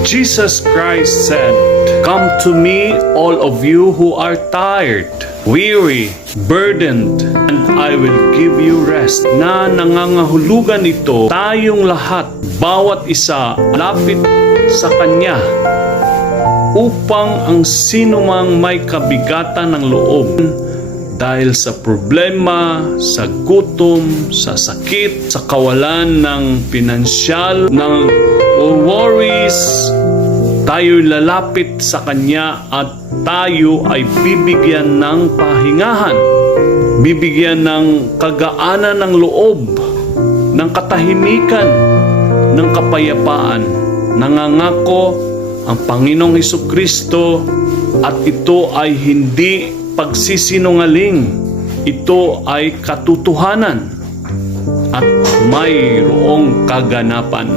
Jesus Christ said, "Come to me, all of you who are tired, weary, burdened, and I will give you rest." Na nangangahulugan ito, tayong lahat, bawat isa, lapit sa Kanya upang ang sinumang may kabigatan ng loob dahil sa problema, sa gutom, sa sakit, sa kawalan ng pinansyal, ng worries, tayo'y lalapit sa Kanya at tayo ay bibigyan ng pahingahan, bibigyan ng kagaanan ng loob, ng katahimikan, ng kapayapaan. Nangangako ang Panginoong Hesukristo at ito ay hindi pagsisinungaling, ito ay katotohanan at mayroong kaganapan.